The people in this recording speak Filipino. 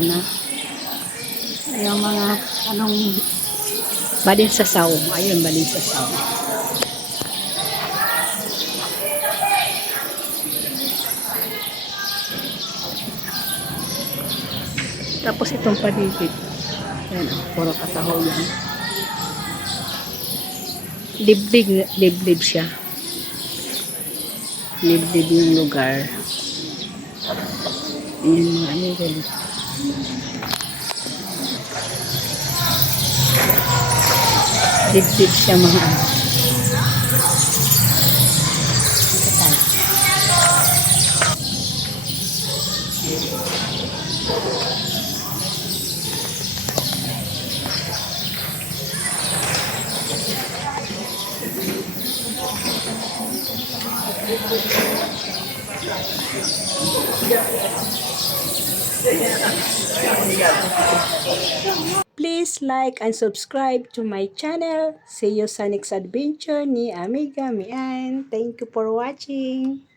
sana. Yung mga anong balin sasaw. Ayun, balin sasaw. Tapos itong paligid. Ayan, puro katahaw yan. Liblib siya. Liblib yung lugar. Ayan mga amigal. Liblib siya mga Please like and subscribe to my channel. See you sa next adventure ni Amiga Mian. Thank you for watching.